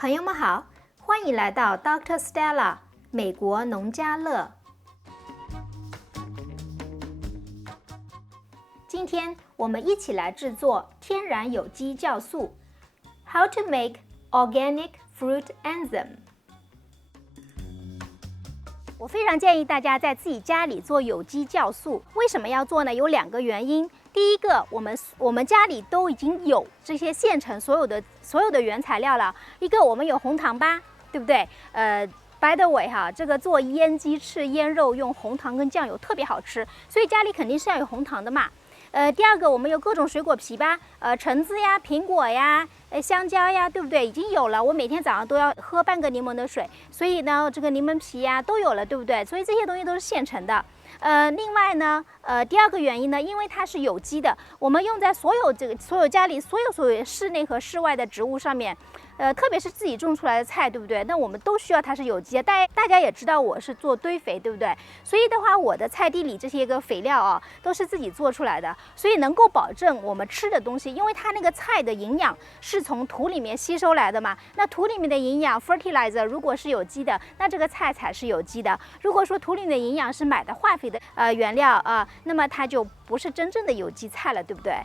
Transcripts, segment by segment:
朋友们好，欢迎来到 Dr. Stella 美国农家乐。今天我们一起来制作天然有机酵素 How to make organic fruit enzyme。我非常建议大家在自己家里做有机酵素。为什么要做呢？有2个原因。第一个，我们家里都已经有这些现成所有的原材料了。一个，我们有红糖吧，对不对？By the way 哈，这个做腌鸡翅、腌肉用红糖跟酱油特别好吃，所以家里肯定是要有红糖的嘛。第二个，我们有各种水果皮吧，橙子呀、苹果呀、香蕉呀，对不对？已经有了。我每天早上都要喝半个柠檬的水，所以呢，这个柠檬皮呀都有了，对不对？所以这些东西都是现成的。另外呢，第二个原因呢，因为它是有机的，我们用在所有家里所有室内和室外的植物上面。特别是自己种出来的菜，对不对？那我们都需要它是有机的。大家也知道我是做堆肥，对不对？所以的话，我的菜地里这些个肥料啊，都是自己做出来的，所以能够保证我们吃的东西，因为它那个菜的营养是从土里面吸收来的嘛。那土里面的营养 fertilizer 如果是有机的，那这个菜才是有机的。如果说土里面的营养是买的化肥的原料啊，那么它就不是真正的有机菜了，对不对？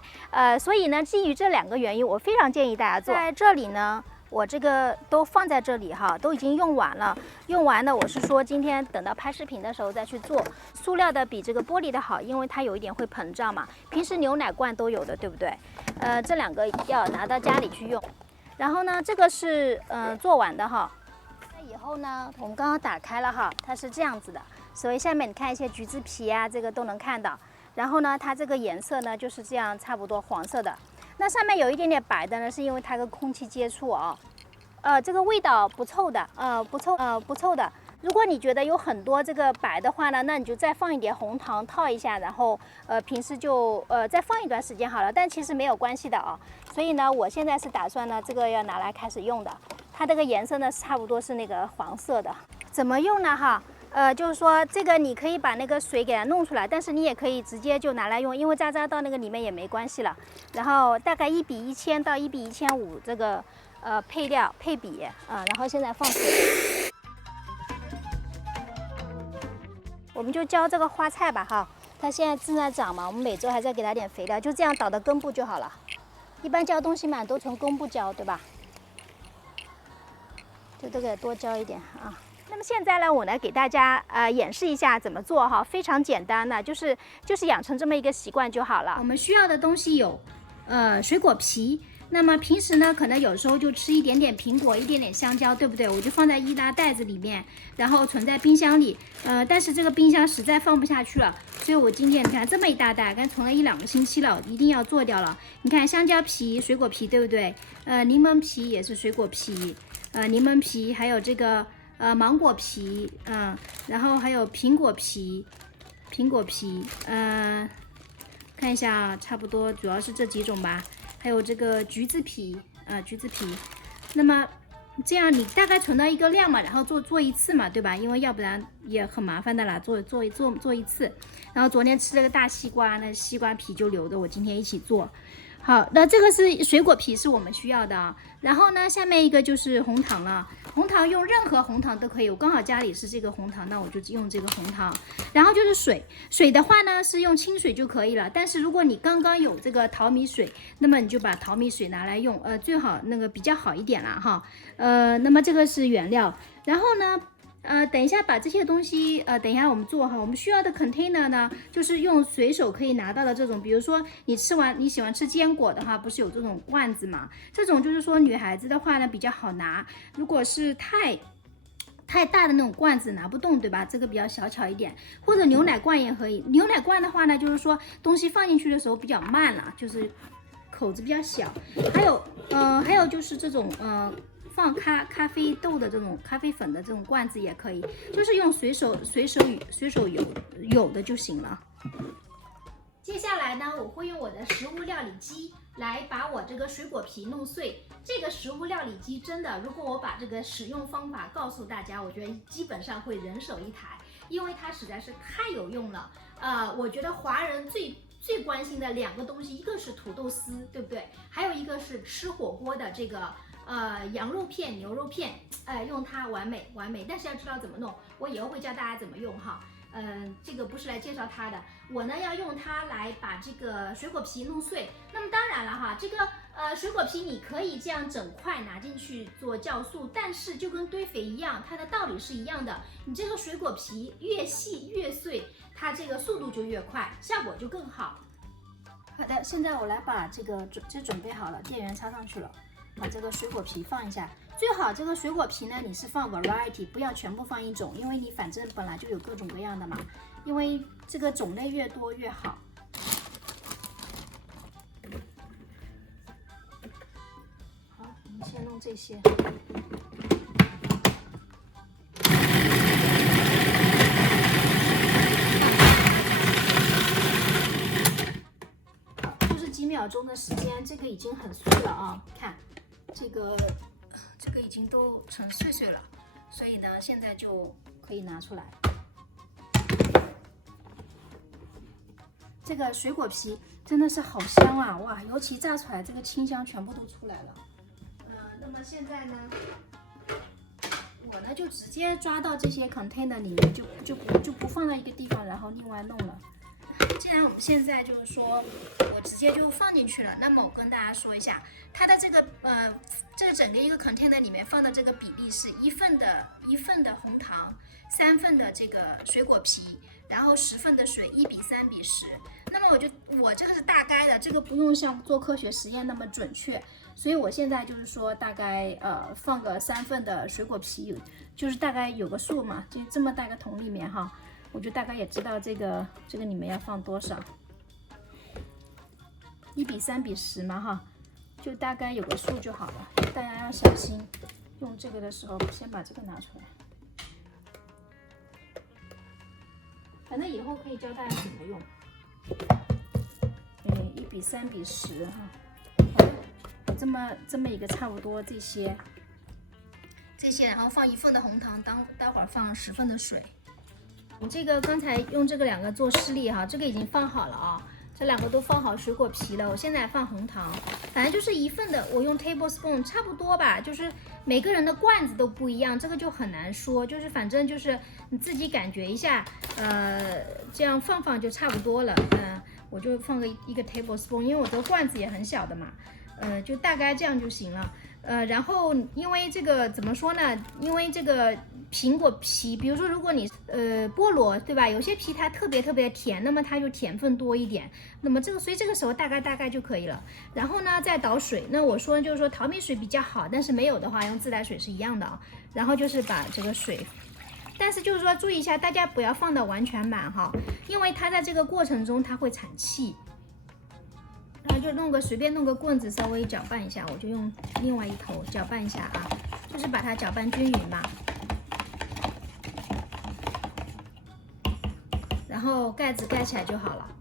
所以呢，基于这2个原因，我非常建议大家做。在这里呢。我这个都放在这里哈，都已经用完了。用完了，我是说今天等到拍视频的时候再去做。塑料的比这个玻璃的好，因为它有一点会膨胀嘛。平时牛奶罐都有的，对不对？这2个要拿到家里去用。然后呢，这个是做完的哈。那以后呢，我们刚刚打开了哈，它是这样子的。所以下面你看一些橘子皮啊，这个都能看到。然后呢，它这个颜色呢就是这样，差不多黄色的。那上面有一点点白的呢，是因为它跟空气接触啊。这个味道不臭的，不臭的。如果你觉得有很多这个白的话呢，那你就再放一点红糖套一下，然后平时就再放一段时间好了。但其实没有关系的啊。所以呢，我现在是打算呢，这个要拿来开始用的。它这个颜色呢，差不多是那个黄色的。怎么用呢？哈？就是说这个你可以把那个水给它弄出来，但是你也可以直接就拿来用，因为渣渣到那个里面也没关系了。然后大概1比1000到1比1500这个配比然后现在放水，我们就浇这个花菜吧哈，它现在正在长嘛，我们每周还在给它点肥料，就这样倒到根部就好了。一般浇东西嘛都从根部浇，对吧？就都给它多浇一点啊。那么现在呢，我来给大家演示一下怎么做哈，非常简单的，就是养成这么一个习惯就好了。我们需要的东西有水果皮。那么平时呢，可能有时候就吃一点点苹果，一点点香蕉，对不对？我就放在易拉袋子里面，然后存在冰箱里。但是这个冰箱实在放不下去了，所以我今天你看这么一大袋，刚存了1-2个星期了，一定要做掉了。你看香蕉皮、水果皮，对不对？柠檬皮也是水果皮，柠檬皮还有这个芒果皮，然后还有苹果皮，看一下啊，差不多主要是这几种吧。还有这个橘子皮，那么这样你大概存到一个量嘛，然后做一次嘛，对吧？因为要不然也很麻烦的啦，做一次。然后昨天吃了个大西瓜，那西瓜皮就留着，我今天一起做。好，那这个是水果皮，是我们需要的啊。然后呢，下面一个就是红糖了。红糖用任何红糖都可以，我刚好家里是这个红糖，那我就用这个红糖。然后就是水，水的话呢是用清水就可以了。但是如果你刚刚有这个淘米水，那么你就把淘米水拿来用，最好那个比较好一点啦哈。那么这个是原料，然后呢。等一下把这些东西，等一下我们做哈。我们需要的 container 呢，就是用随手可以拿到的这种，比如说你喜欢吃坚果的话，不是有这种罐子嘛？这种就是说女孩子的话呢比较好拿，如果是太大的那种罐子拿不动，对吧？这个比较小巧一点，或者牛奶罐也可以。牛奶罐的话呢，就是说东西放进去的时候比较慢了，就是口子比较小。还有就是这种放咖啡豆的这种咖啡粉的这种罐子也可以，就是用随手有的就行了。接下来呢，我会用我的食物料理机来把我这个水果皮弄碎。这个食物料理机真的，如果我把这个使用方法告诉大家，我觉得基本上会人手一台，因为它实在是太有用了。我觉得华人最关心的2个东西，一个是土豆丝，对不对？还有一个是吃火锅的这个羊肉片、牛肉片，用它完美完美。但是要知道怎么弄，我以后会教大家怎么用哈。这个不是来介绍它的，我呢要用它来把这个水果皮弄碎。那么当然了哈，这个水果皮你可以这样整块拿进去做酵素，但是就跟堆肥一样，它的道理是一样的。你这个水果皮越细越碎，它这个速度就越快，效果就更好。好的，现在我来把这个准备好了，电源插上去了，把这个水果皮放一下。最好这个水果皮呢，你是放 variety， 不要全部放一种，因为你反正本来就有各种各样的嘛，因为这个种类越多越好。好，我们先弄这些。就是几秒钟的时间，这个已经很碎了啊，看这个已经都成碎碎了，所以呢，现在就可以拿出来。这个水果皮真的是好香啊，哇，尤其炸出来，这个清香全部都出来了。那么现在呢，我呢就直接抓到这些 container 里面，就不放在一个地方，然后另外弄了。既然我们现在就是说我直接就放进去了，那么我跟大家说一下，它的这个这个整个一个 container 里面放的这个比例是1份的红糖，3份的这个水果皮，然后10份的水，1:3:10。那么我这个是大概的，这个不用像做科学实验那么准确，所以我现在就是说大概放个3份的水果皮，就是大概有个数嘛，就这么大个桶里面哈。我就大概也知道这个里面要放多少，1:3:10嘛哈，就大概有个数就好了。大家要小心，用这个的时候先把这个拿出来。反正以后可以教大家怎么用。1:3:10哈。好的，这么一个差不多这些，然后放1份的红糖，待会儿放10份的水。我这个刚才用这个2个做示例哈，这个已经放好了啊，这2个都放好水果皮了。我现在放红糖，反正就是1份的，我用 tablespoon 差不多吧，就是每个人的罐子都不一样，这个就很难说，就是反正就是你自己感觉一下，这样放就差不多了。我就放一个 tablespoon， 因为我这个罐子也很小的嘛，就大概这样就行了。然后因为这个怎么说呢？因为这个苹果皮，比如说如果你菠萝对吧，有些皮它特别甜，那么它就甜分多一点，那么所以这个时候大概就可以了。然后呢再倒水，那我说就是说淘米水比较好，但是没有的话用自来水是一样的啊。然后就是把这个水，但是就是说注意一下，大家不要放到完全满哈，因为它在这个过程中它会产气。然后就随便弄个棍子稍微搅拌一下，我就用另外一头搅拌一下啊，就是把它搅拌均匀嘛。然后盖子盖起来就好了。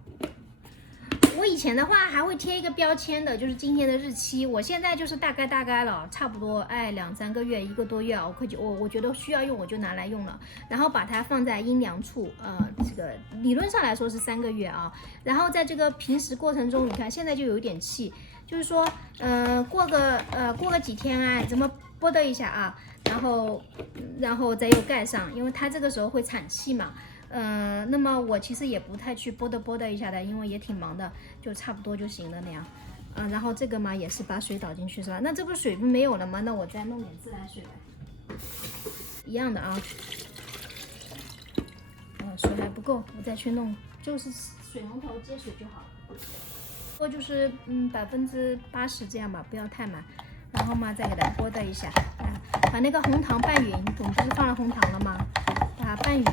我以前的话还会贴一个标签的，就是今天的日期。我现在就是大概了，差不多2-3个月，1个多月啊，我觉得需要用我就拿来用了。然后把它放在阴凉处，这个理论上来说是3个月啊。然后在这个平时过程中，你看现在就有一点气，就是说过个几天啊，这么拨的一下啊，然后再又盖上，因为它这个时候会产气嘛。那么我其实也不太去拨的一下的，因为也挺忙的，就差不多就行了那样。然后这个嘛也是把水倒进去是吧？那这不是水没有了吗？那我再弄点自来水来，一样的啊。水还不够，我再去弄，就是水龙头接水就好了。或就是80%这样吧，不要太满。然后嘛再给它拨的一下，把那个红糖拌匀。我们不是放了红糖了吗？把它拌匀。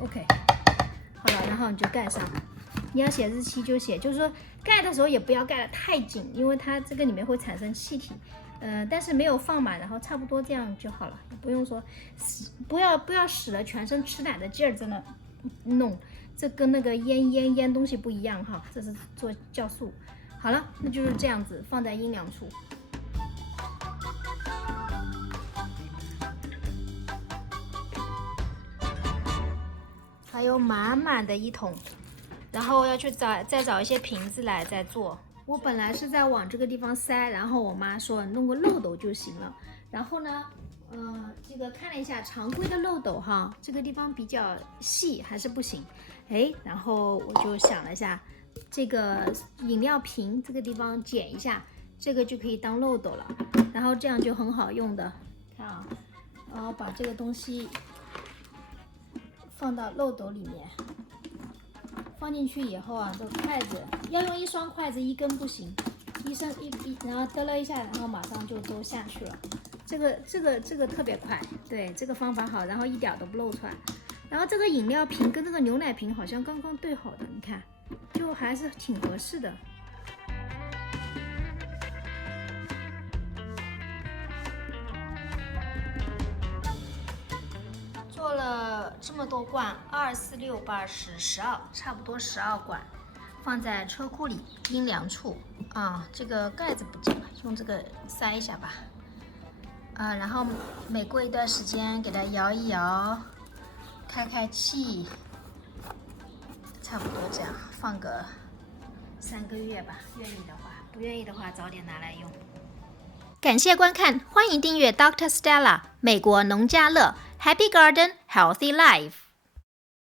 OK， 好了，然后你就盖上。你要写日期就写，就是说盖的时候也不要盖得太紧，因为它这个里面会产生气体。但是没有放满，然后差不多这样就好了，不用说不要使了全身吃奶的劲儿在那弄，这跟那个腌东西不一样哈，这是做酵素。好了，那就是这样子，放在阴凉处。还有满满的一桶，然后要去再找一些瓶子来再做。我本来是在往这个地方塞，然后我妈说弄个漏斗就行了。然后呢，这个看了一下常规的漏斗哈，这个地方比较细，还是不行。哎，然后我就想了一下，这个饮料瓶这个地方剪一下，这个就可以当漏斗了。然后这样就很好用的，看啊，然后把这个东西放到漏斗里面。放进去以后啊，这个筷子要用一双筷子，一根不行，然后得了一下，然后马上就都下去了。这个特别快，对，这个方法好，然后一点都不漏出来。然后这个饮料瓶跟这个牛奶瓶好像刚刚对好的，你看，就还是挺合适的。做了这么多罐，2、4、6、8、10、12，差不多12罐，放在车库里阴凉处啊。这个盖子不见了，用这个塞一下吧。然后每过一段时间给它摇一摇，开气，差不多这样，放个3个月吧。愿意的话，不愿意的话早点拿来用。感谢观看，欢迎订阅 Dr. Stella 美国农家乐 Happy Garden Healthy Life。